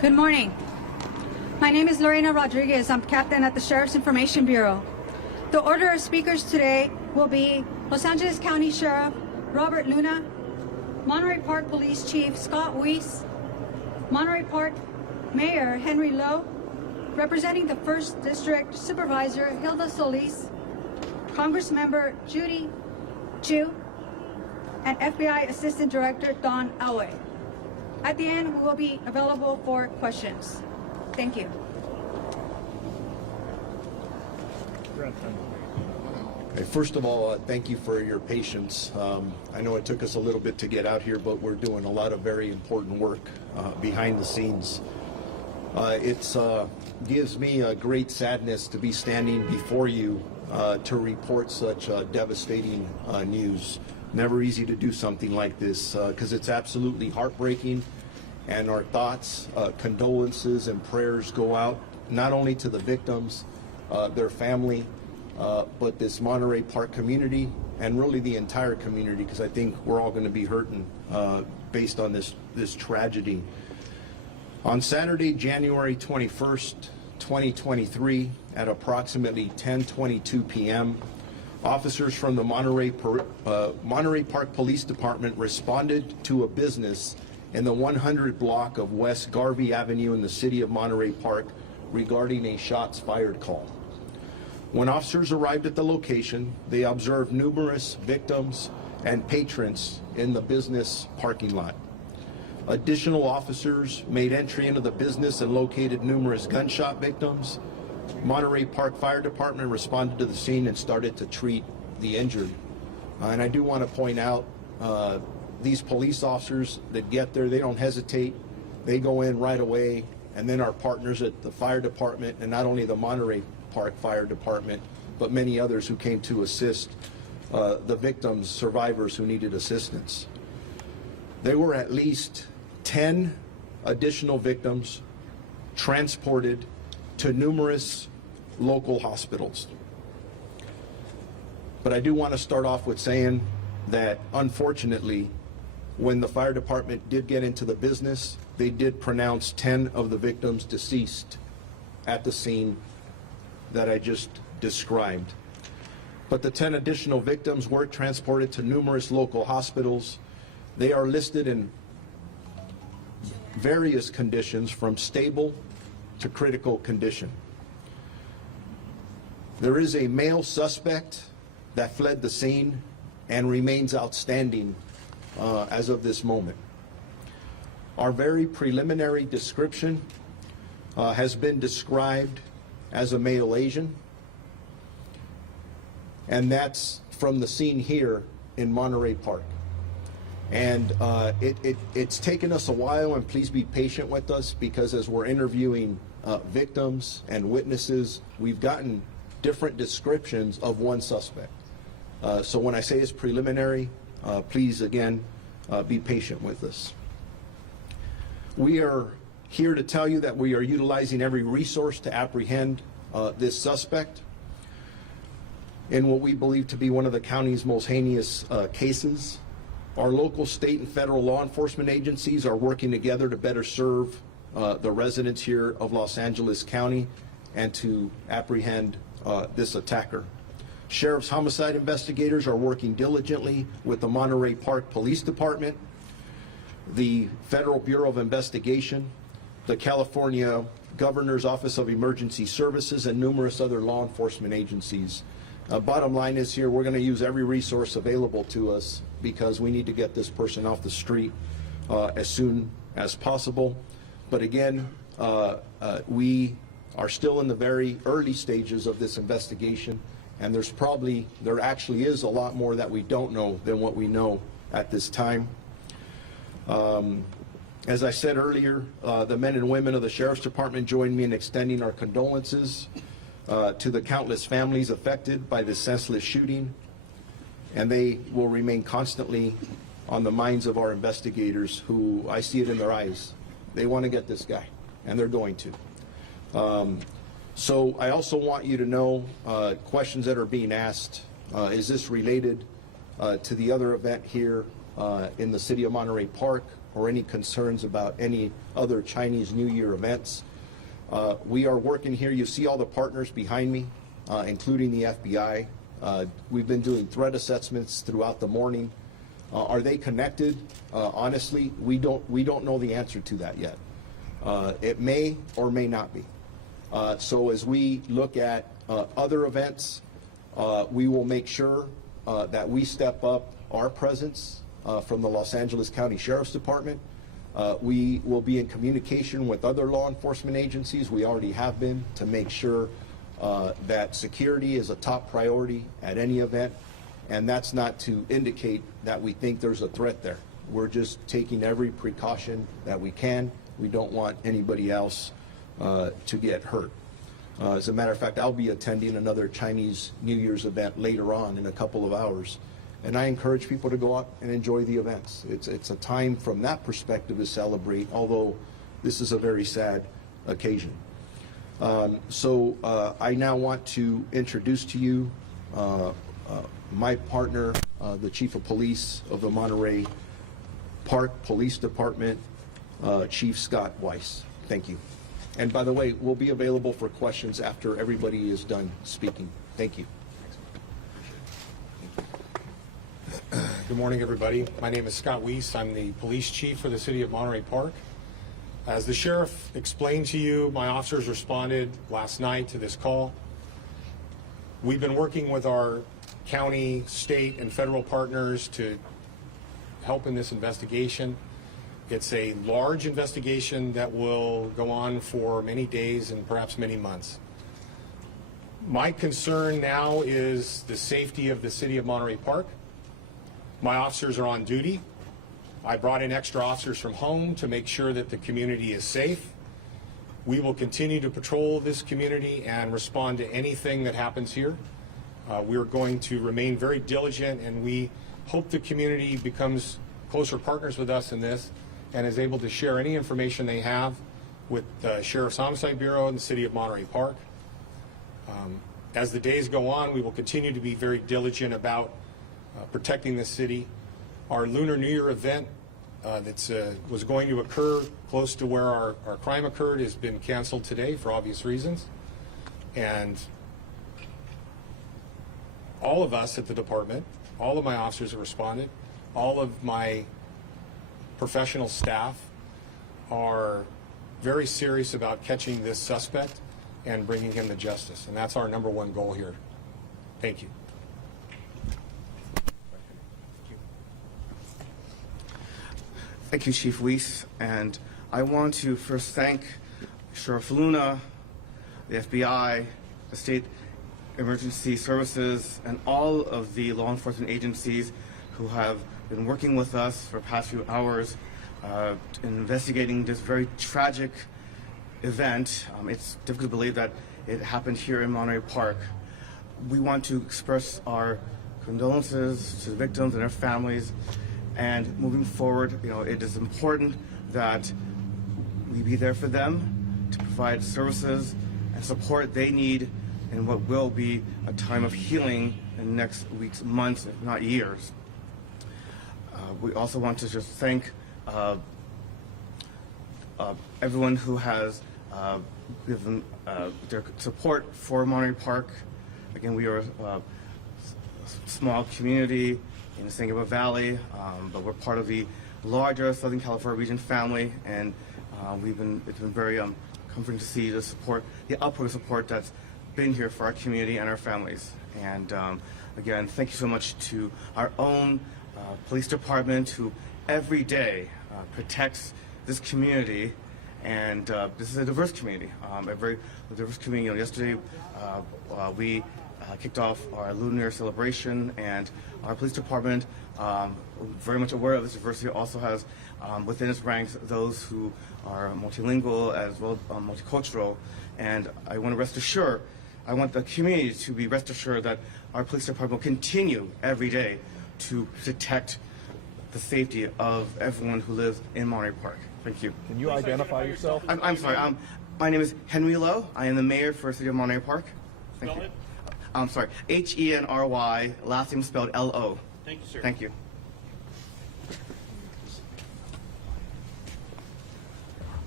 Good morning. My name is Lorena Rodriguez. I'm captain at the Sheriff's Information Bureau. The order of speakers today will be Los Angeles County Sheriff Robert Luna, Monterey Park Police Chief Scott Weiss, Monterey Park Mayor Henry Lowe, representing the 1st District Supervisor Hilda Solis, Congressmember Judy Chu, and FBI Assistant Director Don Awe. At the end, we will be available for questions. Thank you. Okay, first of all, thank you for your patience. I know it took us a little bit to get out here, but we're doing a lot of very important work behind the scenes. It gives me a great sadness to be standing before you to report such devastating news. Never easy to do something like this because it's absolutely heartbreaking, and our thoughts, condolences, and prayers go out not only to the victims, their family, but this Monterey Park community and really the entire community, because I think we're all going to be hurting based on this tragedy. On Saturday, January 21st, 2023, at approximately 10:22 p.m., officers from the Monterey Park Police Department responded to a business in the 100 block of West Garvey Avenue in the city of Monterey Park regarding a shots fired call. When officers arrived at the location, they observed numerous victims and patrons in the business parking lot. Additional officers made entry into the business and located numerous gunshot victims. Monterey Park Fire Department responded to the scene and started to treat the injured. And I do want to point out, these police officers that get there, they don't hesitate. They go in right away, and then our partners at the fire department, and not only the Monterey Park Fire Department, but many others who came to assist the victims, survivors who needed assistance. There were at least 10 additional victims transported to numerous local hospitals. But I do want to start off with saying that unfortunately, when the fire department did get into the business, they did pronounce 10 of the victims deceased at the scene that I just described. But the 10 additional victims were transported to numerous local hospitals. They are listed in various conditions from stable to critical condition. There is a male suspect that fled the scene and remains outstanding as of this moment. Our very preliminary description has been described as a male Asian, and that's from the scene here in Monterey Park. And it's taken us a while, and please be patient with us, because as we're interviewing victims and witnesses, we've gotten different descriptions of one suspect. So when I say it's preliminary, please again be patient with us. We are here to tell you that we are utilizing every resource to apprehend this suspect in what we believe to be one of the county's most heinous cases. Our local, state, and federal law enforcement agencies are working together to better serve the residents here of Los Angeles County and to apprehend this attacker. Sheriff's homicide investigators are working diligently with the Monterey Park Police Department, the Federal Bureau of Investigation, the California Governor's Office of Emergency Services, and numerous other law enforcement agencies. Bottom line is here, we're going to use every resource available to us because we need to get this person off the street as soon as possible. But again, we are still in the very early stages of this investigation, and there actually is a lot more that we don't know than what we know at this time. As I said earlier, the men and women of the Sheriff's Department join me in extending our condolences to the countless families affected by this senseless shooting, and they will remain constantly on the minds of our investigators, who I see it in their eyes. They want to get this guy, and they're going to. So I also want you to know questions that are being asked. Is this related to the other event here in the city of Monterey Park or any concerns about any other Chinese New Year events. We are working here. You see all the partners behind me, including the FBI. We've been doing threat assessments throughout the morning. Are they connected? Honestly, we don't know the answer to that yet. It may or may not be. So as we look at other events, we will make sure that we step up our presence from the Los Angeles County Sheriff's Department. We will be in communication with other law enforcement agencies. We already have been, to make sure that security is a top priority at any event. And that's not to indicate that we think there's a threat there. We're just taking every precaution that we can. We don't want anybody else to get hurt. As a matter of fact, I'll be attending another Chinese New Year's event later on in a couple of hours. And I encourage people to go out and enjoy the events. It's a time from that perspective to celebrate, although this is a very sad occasion. I now want to introduce to you my partner, the Chief of Police of the Monterey Park Police Department, Chief Scott Weiss. Thank you. And by the way, we'll be available for questions after everybody is done speaking. Thank you. Good morning, everybody. My name is Scott Weiss. I'm the police chief for the city of Monterey Park. As the sheriff explained to you, my officers responded last night to this call. We've been working with our county, state, and federal partners to help in this investigation. It's a large investigation that will go on for many days and perhaps many months. My concern now is the safety of the city of Monterey Park. My officers are on duty. I brought in extra officers from home to make sure that the community is safe. We will continue to patrol this community and respond to anything that happens here. We're going to remain very diligent, and we hope the community becomes closer partners with us in this and is able to share any information they have with the Sheriff's Homicide Bureau and the City of Monterey Park. As the days go on, we will continue to be very diligent about protecting the city. Our Lunar New Year event that was going to occur close to where our crime occurred has been canceled today for obvious reasons. And all of us at the department, all of my officers have responded, all of my professional staff are very serious about catching this suspect and bringing him to justice. And that's our number one goal here. Thank you. Thank you, Chief Weiss. And I want to first thank Sheriff Luna, the FBI, the State Emergency Services, and all of the law enforcement agencies who have been working with us for the past few hours in investigating this very tragic event. It's difficult to believe that it happened here in Monterey Park. We want to express our condolences to the victims and their families. And moving forward, it is important that we be there for them to provide services and support they need in what will be a time of healing in the next weeks, months, if not years. We also want to just thank everyone who has given their support for Monterey Park. Again, we are a small community in the San Gabriel Valley, but we're part of the larger Southern California region family, and it's been very comforting to see the support, the output of support that's been here for our community and our families. And again, thank you so much to our own police department, who every day protects this community. And this is a diverse community, a very diverse community. Yesterday we kicked off our Lunar celebration, and our police department, very much aware of this diversity, also has within its ranks those who are multilingual as well as multicultural. And I want the community to be rest assured that our police department will continue every day to protect the safety of everyone who lives in Monterey Park. Thank you. Can you identify yourself? I'm sorry. My name is Henry Lowe. I am the mayor for the city of Monterey Park. Thank you. I'm sorry. Henry, last name spelled Lo. Thank you, sir. Thank you.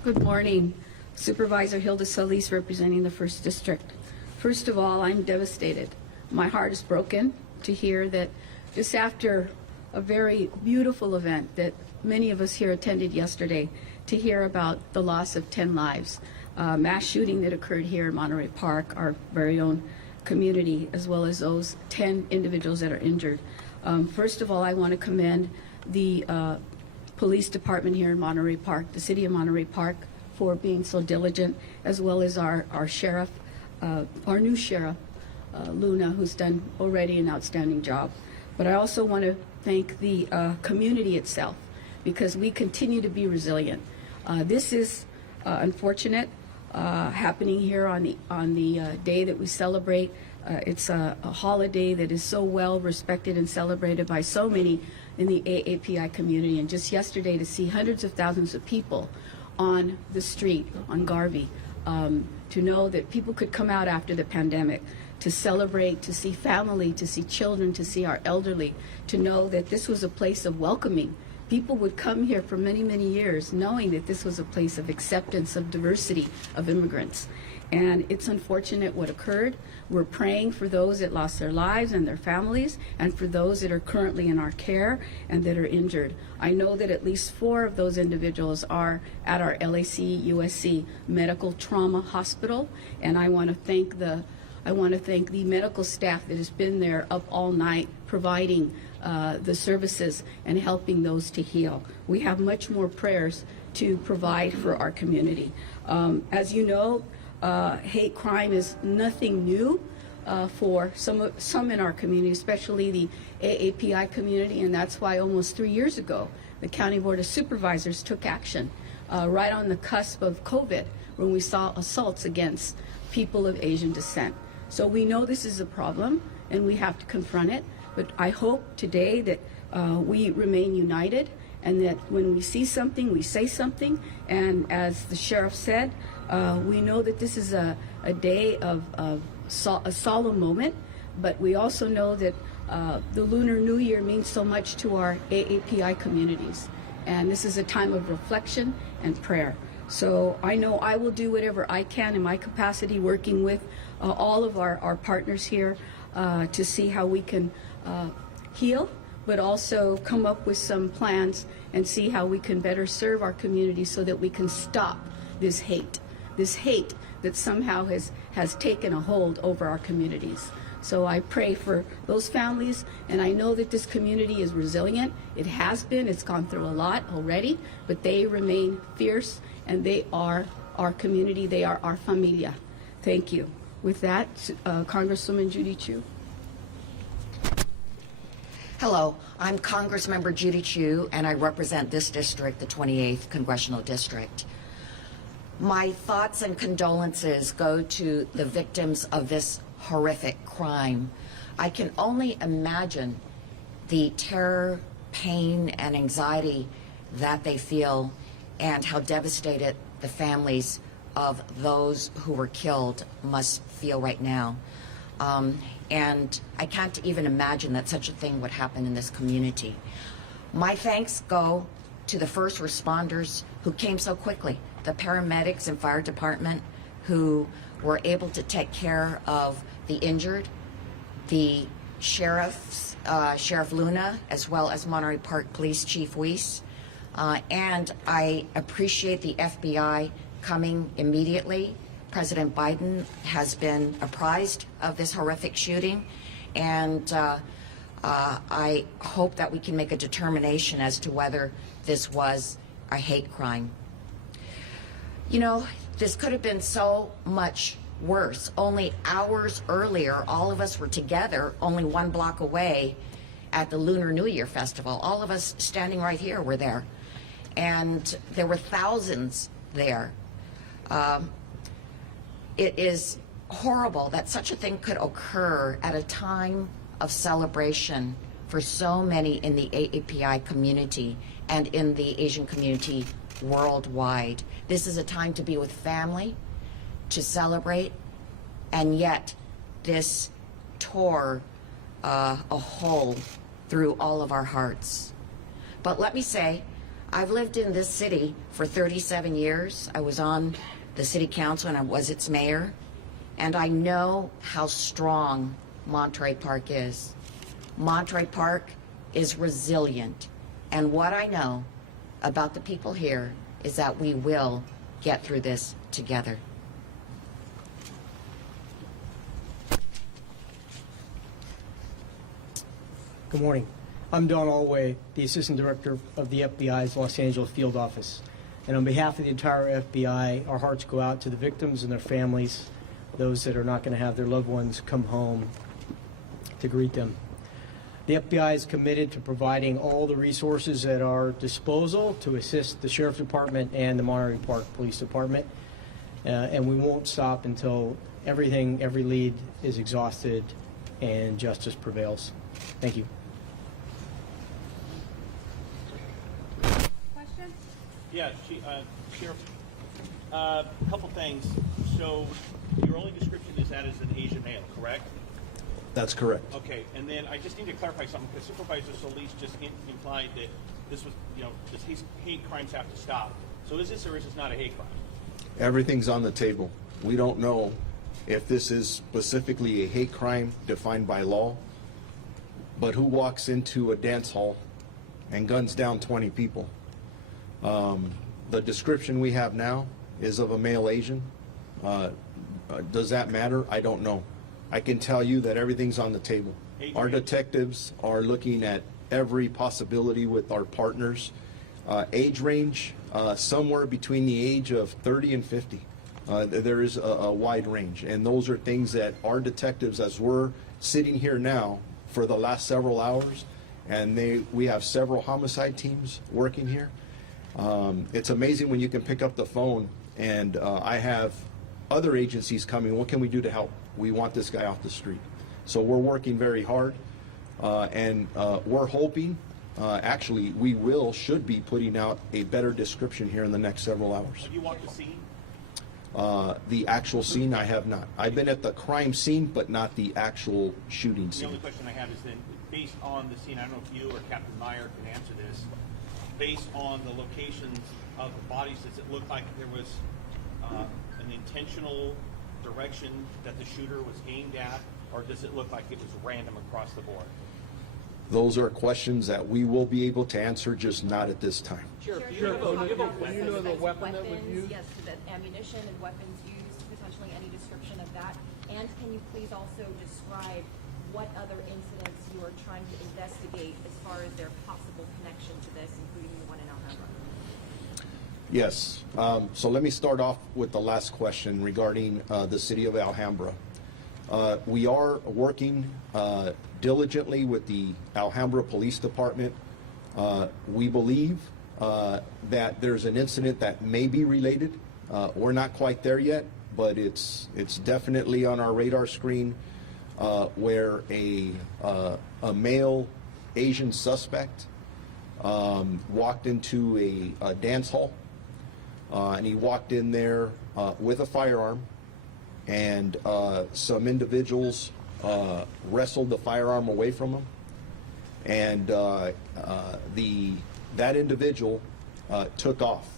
Good morning. Supervisor Hilda Solis representing the 1st District. First of all, I'm devastated. My heart is broken to hear that just after a very beautiful event that many of us here attended yesterday, to hear about the loss of 10 lives, mass shooting that occurred here in Monterey Park, our very own community, as well as those 10 individuals that are injured. First of all, I want to commend the police department here in Monterey Park, the city of Monterey Park, for being so diligent, as well as our sheriff, our new sheriff, Luna, who's done already an outstanding job. But I also want to thank the community itself, because we continue to be resilient. This is unfortunate, happening here on the day that we celebrate. It's a holiday that is so well respected and celebrated by so many in the AAPI community. And just yesterday, to see hundreds of thousands of people on the street on Garvey, to know that people could come out after the pandemic to celebrate, to see family, to see children, to see our elderly, to know that this was a place of welcoming. People would come here for many, many years knowing that this was a place of acceptance, of diversity, of immigrants. And it's unfortunate what occurred. We're praying for those that lost their lives and their families, and for those that are currently in our care and that are injured. I know that at least 4 of those individuals are at our LAC USC Medical Trauma Hospital, and I want to thank the medical staff that has been there up all night providing the services and helping those to heal. We have much more prayers to provide for our community. As you know, hate crime is nothing new for some in our community, especially the AAPI community, and that's why almost 3 years ago, the County Board of Supervisors took action right on the cusp of COVID, when we saw assaults against people of Asian descent. So we know this is a problem, and we have to confront it. But I hope today that we remain united, and that when we see something, we say something. And as the sheriff said, we know that this is a day of a solemn moment, but we also know that the Lunar New Year means so much to our AAPI communities. And this is a time of reflection and prayer. So I know I will do whatever I can in my capacity, working with all of our partners here to see how we can heal, but also come up with some plans and see how we can better serve our community so that we can stop this hate that somehow has taken a hold over our communities. So I pray for those families, and I know that this community is resilient. It has been, it's gone through a lot already, but they remain fierce, and they are our community, they are our familia. Thank you. With that, Congresswoman Judy Chu. Hello, I'm Congressmember Judy Chu, and I represent this district, the 28th Congressional District. My thoughts and condolences go to the victims of this horrific crime. I can only imagine the terror, pain, and anxiety that they feel, and how devastated the families of those who were killed must feel right now. And I can't even imagine that such a thing would happen in this community. My thanks go to the first responders who came so quickly, the paramedics and fire department who were able to take care of the injured, the sheriffs, Sheriff Luna, as well as Monterey Park Police Chief Weiss. And I appreciate the FBI coming immediately. President Biden has been apprised of this horrific shooting, and I hope that we can make a determination as to whether this was a hate crime. You know, this could have been so much worse. Only hours earlier, all of us were together only 1 block away at the Lunar New Year Festival. All of us standing right here were there, and there were thousands there. It is horrible that such a thing could occur at a time of celebration for so many in the AAPI community and in the Asian community worldwide. This is a time to be with family, to celebrate, and yet this tore a hole through all of our hearts. But let me say, I've lived in this city for 37 years. I was on the city council and I was its mayor. And I know how strong Monterey Park is. Monterey Park is resilient. And what I know about the people here is that we will get through this together. Good morning. I'm Don Allway, the Assistant Director of the FBI's Los Angeles Field Office. And on behalf of the entire FBI, our hearts go out to the victims and their families, those that are not going to have their loved ones come home to greet them. The FBI is committed to providing all the resources at our disposal to assist the Sheriff's Department and the Monterey Park Police Department. And we won't stop until every lead is exhausted and justice prevails. Thank you. Question? Yeah, Sheriff, couple things. So your only description is that as an Asian male, correct? That's correct. Okay, and then I just need to clarify something, because Supervisor Solis just implied that this was, this hate crimes have to stop. So is this or is this not a hate crime? Everything's on the table. We don't know if this is specifically a hate crime defined by law, but who walks into a dance hall and guns down 20 people? The description we have now is of a male Asian. Does that matter? I don't know. I can tell you that everything's on the table. Our detectives are looking at every possibility with our partners. Age range, somewhere between the age of 30 and 50. There is a wide range, and those are things that our detectives, as we're sitting here now for the last several hours, and we have several homicide teams working here. It's amazing when you can pick up the phone and I have other agencies coming. What can we do to help? We want this guy off the street. So we're working very hard, and we're hoping, actually, we should be putting out a better description here in the next several hours. Have you walked the scene? The actual scene, I have not. I've been at the crime scene, but not the actual shooting The scene. only question I have is then, based on the scene, I don't know if you or Captain Meyer can answer this, based on the locations of the bodies, does it look like there was an intentional direction that the shooter was aimed at, or does it look like it was random across the board? Those are questions that we will be able to answer, just not at this time. Sure. Do you know the weapon that was used? Yes, the ammunition and weapons used, potentially any description of that. And can you please also describe what other incidents you are trying to investigate as far as their possible connection to this, including the one in Alhambra? Yes. So let me start off with the last question regarding the city of Alhambra. We are working diligently with the Alhambra Police Department. We believe that there's an incident that may be related. We're not quite there yet, but it's definitely on our radar screen, where a male Asian suspect walked into a dance hall, and he walked in there with a firearm, and some individuals wrestled the firearm away from him, and that individual took off.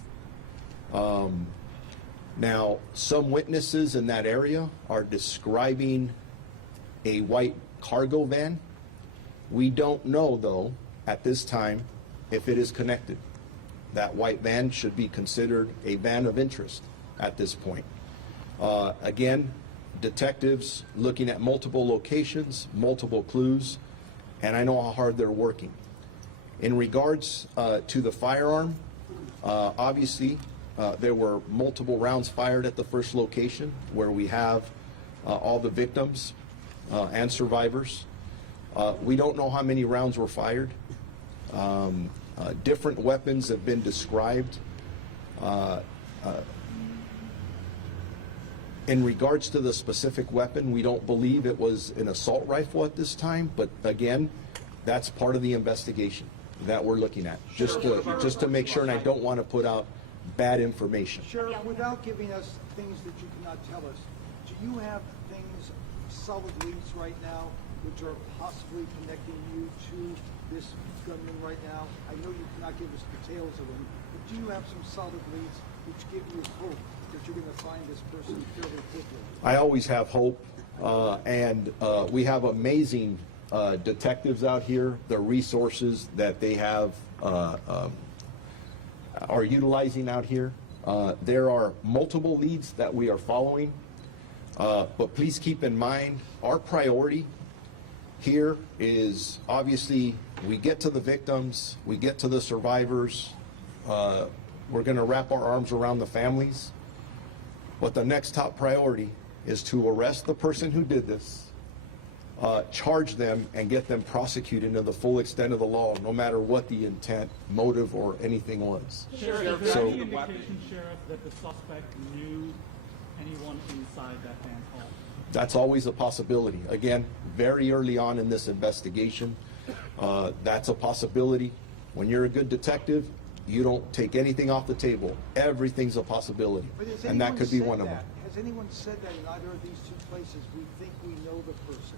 Now, some witnesses in that area are describing a white cargo van. We don't know, though, at this time, if it is connected. That white van should be considered a van of interest at this point. Again, detectives looking at multiple locations, multiple clues, and I know how hard they're working. In regards to the firearm, obviously, there were multiple rounds fired at the first location where we have all the victims and survivors. We don't know how many rounds were fired. Different weapons have been described. In regards to the specific weapon, we don't believe it was an assault rifle at this time, but again, that's part of the investigation that we're looking at, just to make sure, and I don't want to put out bad information. Sheriff, without giving us things that you cannot tell us, do you have things, solid leads right now, which are possibly connecting you to this gunman right now? I know you cannot give us details of him, but do you have some solid leads which give you hope that you're going to find this person fairly quickly? I always have hope, and we have amazing detectives out here. The resources that they have are utilizing out here. There are multiple leads that we are following, but please keep in mind our priority here is obviously we get to the victims, we get to the survivors, we're going to wrap our arms around the families, but the next top priority is to arrest the person who did this, charge them, and get them prosecuted to the full extent of the law, no matter what the intent, motive, or anything was. Sheriff, is So- there any indication, Sheriff, that the suspect knew anyone inside that dance hall? That's always a possibility. Again, very early on in this investigation, that's a possibility. When you're a good detective, you don't take anything off the table. Everything's a possibility, But has and that anyone could be said one of that? them. Has anyone said that in either of these two places? We think we know the person.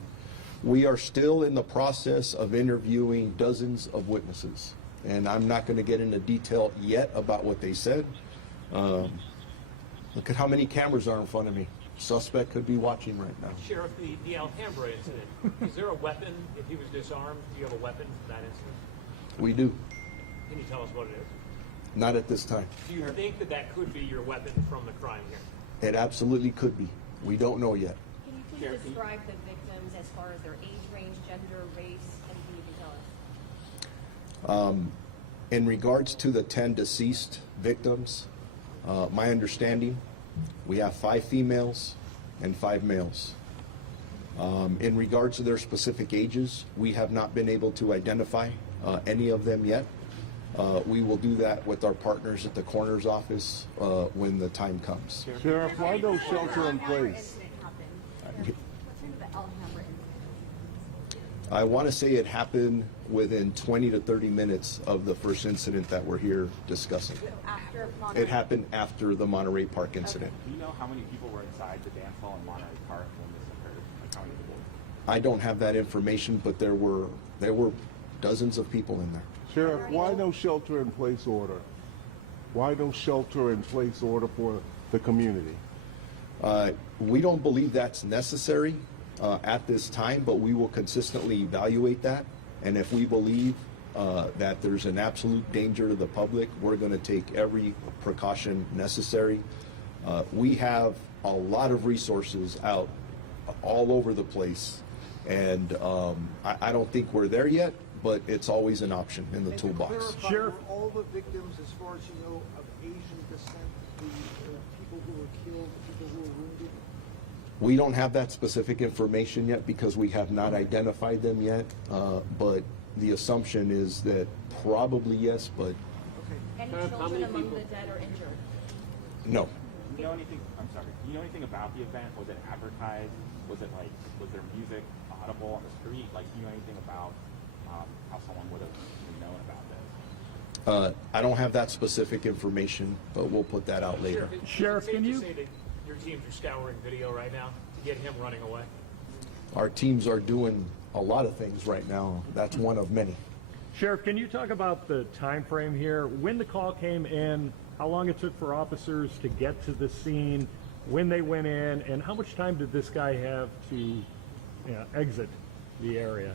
We are still in the process of interviewing dozens of witnesses, and I'm not going to get into detail yet about what they said. Look at how many cameras are in front of me. Suspect could be watching right now. Sheriff, the Alhambra incident, is there a weapon, if he was disarmed, do you have a weapon from that incident? We do. Can you tell us what it is? Not at this time. Do you think that that could be your weapon from the crime here? It absolutely could be. We don't know yet. Can you please describe the victims as far as their age range, gender, race, anything you can tell us? In regards to the 10 deceased victims, my understanding, we have 5 females and 5 males. In regards to their specific ages, we have not been able to identify any of them yet. We will do that with our partners at the coroner's office when the time comes. Sheriff, why no shelter in place? What time did the Alhambra incident? I want to say it happened within 20 to 30 minutes of the first incident that we're here discussing. After Monterey? It happened after the Monterey Park incident. Do you know how many people were inside the dance hall in Monterey Park when this occurred? Like how many people? I don't have that information, but there were dozens of people in there. Sheriff, why no shelter in place order? Why no shelter in place order for the community? We don't believe that's necessary at this time, but we will consistently evaluate that. And if we believe that there's an absolute danger to the public, we're going to take every precaution necessary. We have a lot of resources out all over the place, and I don't think we're there yet, but it's always an option in the toolbox. To clarify, Sheriff. were all the victims, as far as you know, of Asian descent, the people who were killed, the people who were wounded? We don't have that specific information yet because we have not identified them yet, but the assumption is that probably yes, but Any children among the dead or injured? no. Do you know anything? I'm sorry. Do you know anything about the event? Was it advertised? Was it like? Was there music audible on the street? Like, do you know anything about how someone would have known about this? I don't have that specific information, but we'll put that out later. Sheriff, is it safe can to you- say that your teams are scouring video right now to get him running away? Our teams are doing a lot of things right now. That's one of many. Sheriff, can you talk about the time frame here? When the call came in, how long it took for officers to get to the scene, when they went in, and how much time did this guy have to exit the area?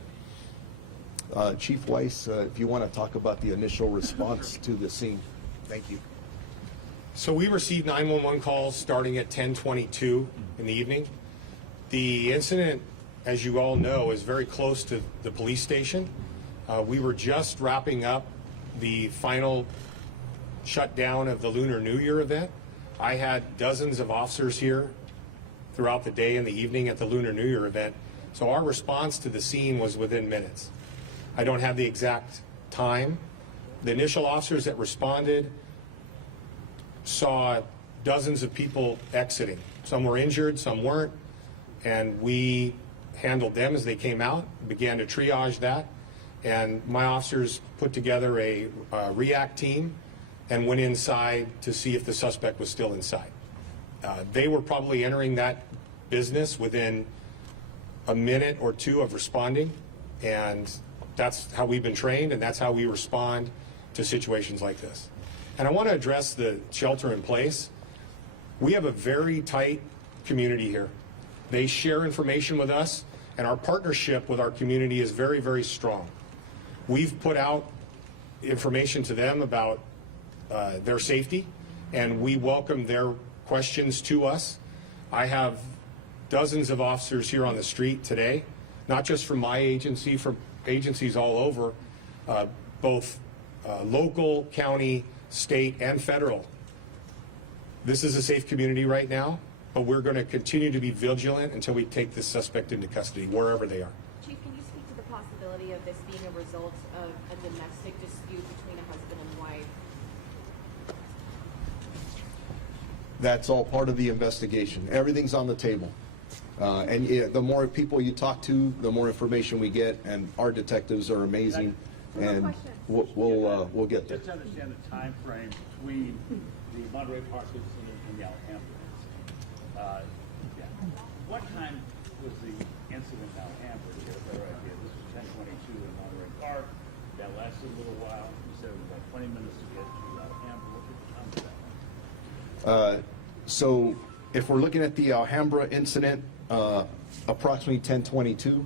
Chief Weiss, if you want to talk about the initial response to the scene. Thank you. So we received 911 calls starting at 10:22 in the evening. The incident, as you all know, is very close to the police station. We were just wrapping up the final shutdown of the Lunar New Year event. I had dozens of officers here throughout the day and the evening at the Lunar New Year event. So our response to the scene was within minutes. I don't have the exact time. The initial officers that responded saw dozens of people exiting. Some were injured, some weren't, and we handled them as they came out, began to triage that, and my officers put together a REACT team and went inside to see if the suspect was still inside. They were probably entering that business within a minute or two of responding, and That's how we've been trained, and that's how we respond to situations like this. And I want to address the shelter in place. We have a very tight community here. They share information with us, and our partnership with our community is very, very strong. We've put out information to them about their safety, and we welcome their questions to us. I have dozens of officers here on the street today, not just from my agency, from agencies all over, both local, county, state, and federal. This is a safe community right now, but we're going to continue to be vigilant until we take this suspect into custody, wherever they are. Chief, can you speak to the possibility of this being a result of a domestic dispute between a husband and wife? That's all part of the investigation. Everything's on the table. And yeah, the more people you talk to, the more information we get, and our detectives are amazing, and we'll get there. Just to understand the time frame between the Monterey Park incident and the Alhambra incident. What time was the incident in Alhambra? You have a better idea. This was 10:22 in Monterey Park. That lasted a little while. You said it was about 20 minutes to get to Alhambra. What was the time of that one? So if we're looking at the Alhambra incident, approximately 10:22,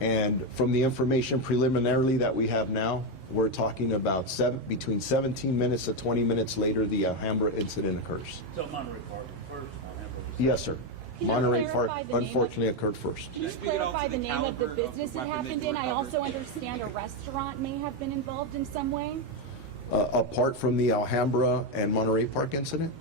and from the information preliminarily that we have now, we're talking about between 17 minutes to 20 minutes later, the Alhambra incident occurs. So Monterey Park first, Alhambra was Yes, sir. Can you Monterey clarify Park the name unfortunately occurred first. Can you clarify the name of the business it happened in? I also understand a restaurant may have been involved in some way Apart from the Alhambra and Monterey Park incident?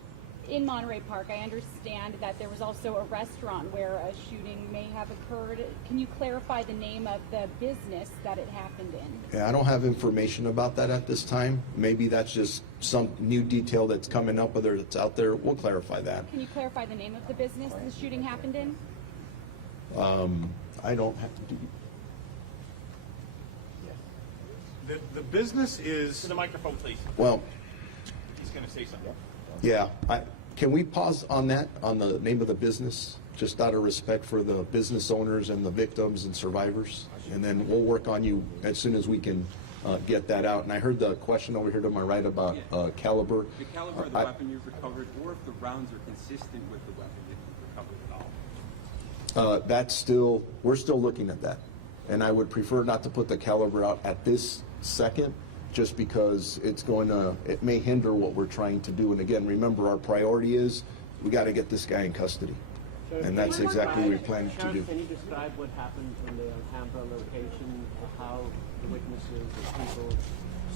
in Monterey Park. I understand that there was also a restaurant where a shooting may have occurred. Can you clarify the name of the business that it happened in? Yeah, I don't have information about that at this time. Maybe that's just some new detail that's coming up, whether it's out there. We'll clarify that. Can you clarify the name of the business the shooting happened in? I don't have to do. The business is... To the microphone, please. Well, He's going to say something. yeah. Can we pause on that, on the name of the business, just out of respect for the business owners and the victims and survivors? And then we'll work on you as soon as we can get that out. And I heard the question over here to my right about caliber. The caliber of the weapon you've recovered, or if the rounds are consistent with the weapon that you've recovered at all? That's still, we're still looking at that. And I would prefer not to put the caliber out at this second, just because it may hinder what we're trying to do. And again, remember, our priority is we got to get this guy in custody. And that's exactly what we plan to do. Can you describe what happened in the Alhambra location, how the witnesses or people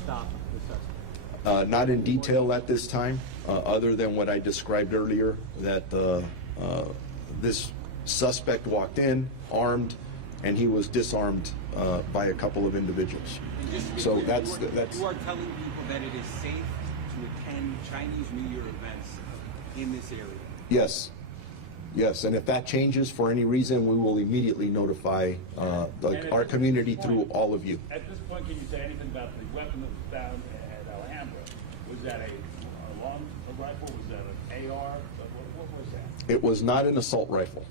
stopped the suspect? Not in detail at this time, other than what I described earlier, that this suspect walked in armed, and he was disarmed by a couple of individuals. So that's. You are telling people that it is safe to attend Chinese New Year events in this area? Yes. Yes, and if that changes for any reason, we will immediately notify our community through all of you. At this point, can you say anything about the weapon that was found at Alhambra? Was that a long rifle? Was that an AR? What was that? It was not an assault rifle.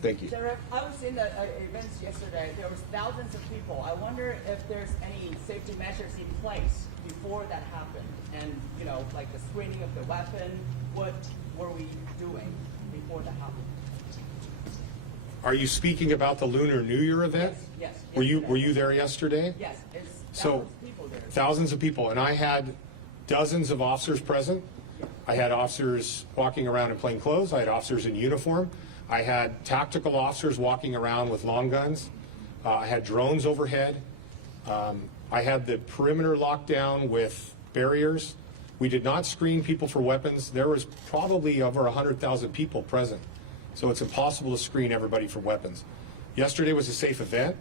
Thank you. Sheriff, I was in the events yesterday. There was thousands of people. I wonder if there's any safety measures in place before that happened. And, you know, like the screening of the weapon, what were we doing before that happened? Are you speaking about the Lunar New Year event? Yes. Were you there yesterday? Yes, it's So, thousands of people there. thousands of people, and I had dozens of officers present. I had officers walking around in plain clothes. I had officers in uniform. I had tactical officers walking around with long guns. I had drones overhead. I had the perimeter locked down with barriers. We did not screen people for weapons. There was probably over 100,000 people present, so it's impossible to screen everybody for weapons. Yesterday was a safe event,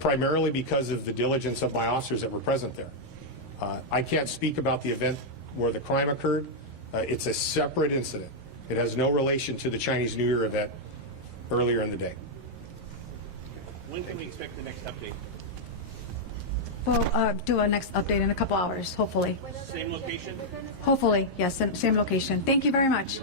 primarily because of the diligence of my officers that were present there. I can't speak about the event where the crime occurred. It's a separate incident. It has no relation to the Chinese New Year event earlier in the day. When can we expect the next update? We'll do a next update in a couple hours, hopefully. Same location? Hopefully, yes, same location. Thank you very much.